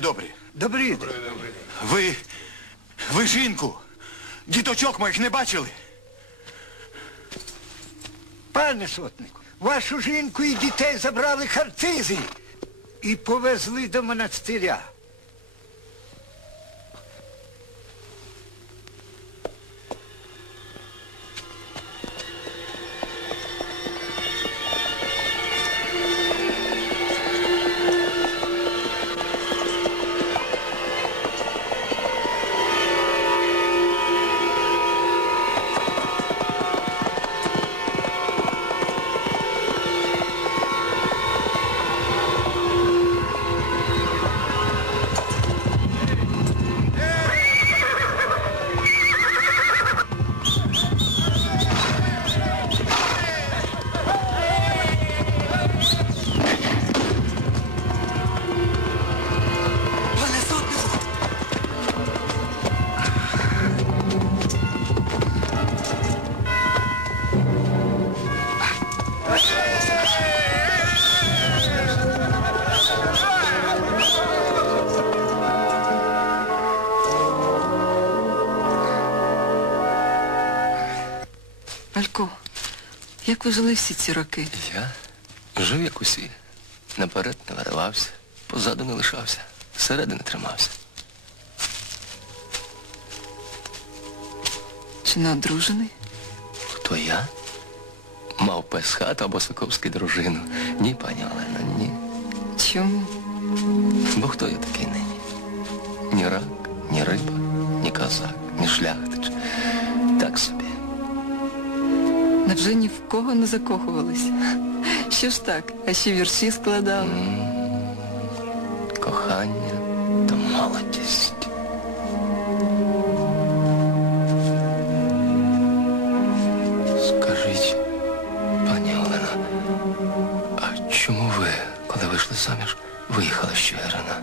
День, добрі. Ви. Ви жінку. Діточок моїх не бачили? Пане сотнику, вашу жінку і дітей забрали харцизи і повезли до монастиря. Алько, як ви жили всі ці роки? Я жив як усі. Наперед не виривався, позаду не лишався, зсередини тримався. Чи не одружений? Хто я? Мав пес хату або Соковський дружину. Ні, пані Олена, ні. Чому? Бо хто я такий нині? Ні рак, ні риба, ні козак, ні шляхтич. Так собі. Невже ні в кого не закохувались? Що ж так, а ще вірші складали? Кохання то молодість. Скажіть, пані Олена, а чому ви, коли вийшли заміж, виїхали з Чигирина?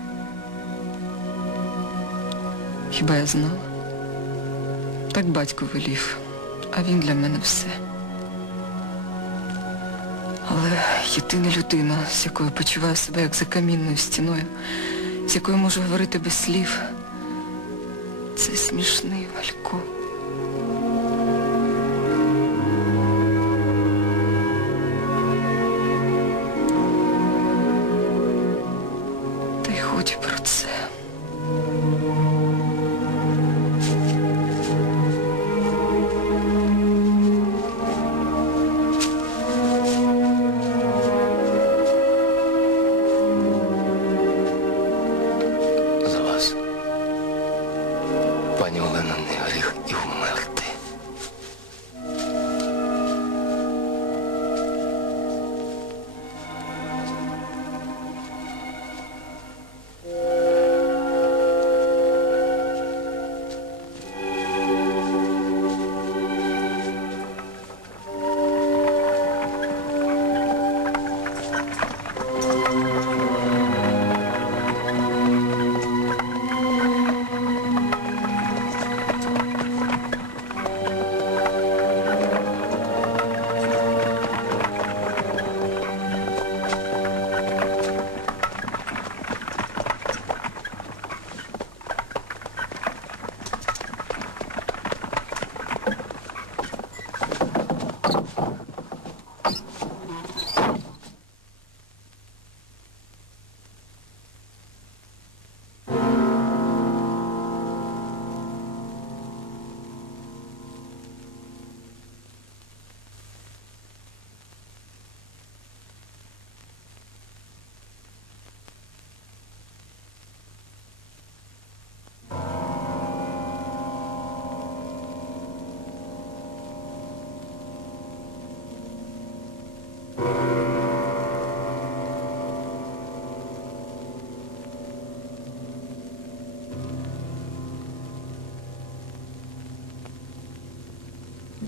Хіба я знала? Так батько велів, а він для мене все. Але єдина людина, з якою почуваю себе як за камінною стіною, з якою можу говорити без слів, це смішний Валько.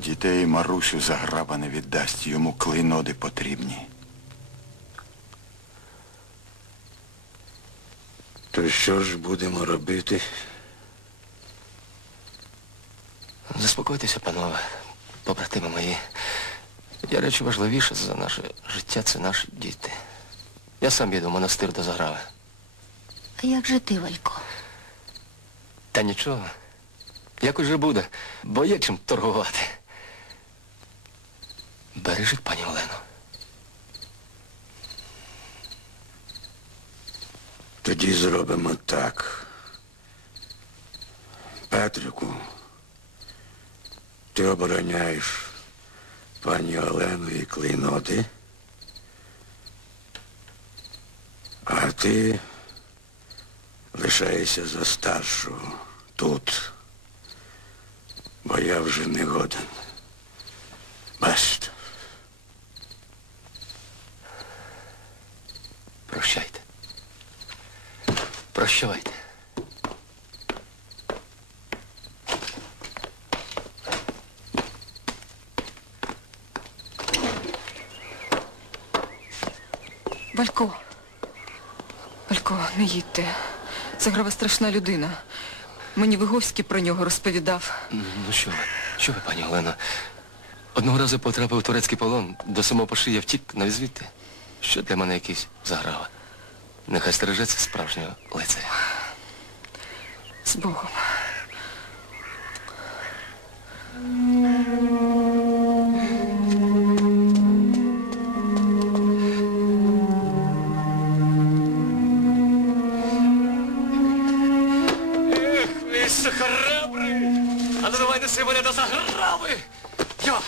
Дітей Марусю заграба не віддасть, йому клейноди потрібні. То що ж будемо робити? Заспокойтеся, панове, побратими мої. Я речі важливіше за наше життя це наші діти. Я сам їду в монастир до Заграви. А як же ти, Валько? Та нічого. Як уже буде, бо є чим торгувати. Бережіть, пані Олено. Тоді зробимо так. Петрику, ти обороняєш пані Олену і клейноти. А ти лишаєшся за старшого тут. Бо я вже не годен. Прощавайте. Валько. Валько, не їдьте. Заграва страшна людина. Мені Виговський про нього розповідав. Ну що ви, що ви, пані Олено? Одного разу потрапив у турецький полон, до самого пошия втік навіть звідти. Що для мене якийсь заграва? Нехай стережеться справжнього лицаря. З Богом. Ех, ви сухарабри! А ну давай неси мене до заграви! Я!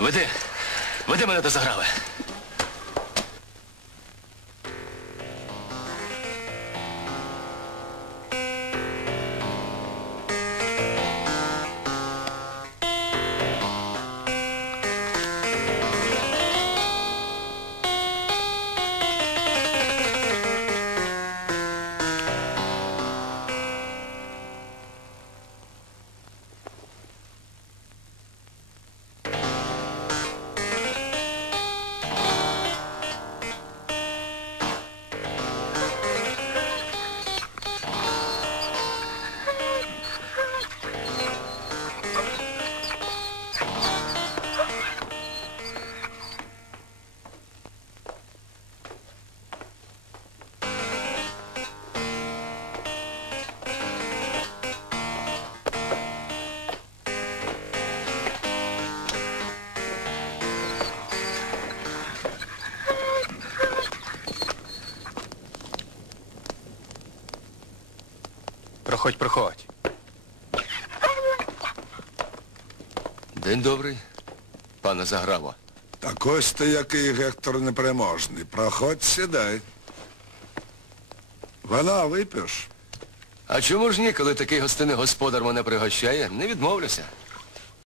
Веди! Веди мене до заграви. Проходь, проходь. День добрий, пане Заграво. Так ось ти який Гектор непереможний. Проходь, сідай. Вона вип'єш? А чому ж ні, коли такий гостинний господар мене пригощає, не відмовлюся.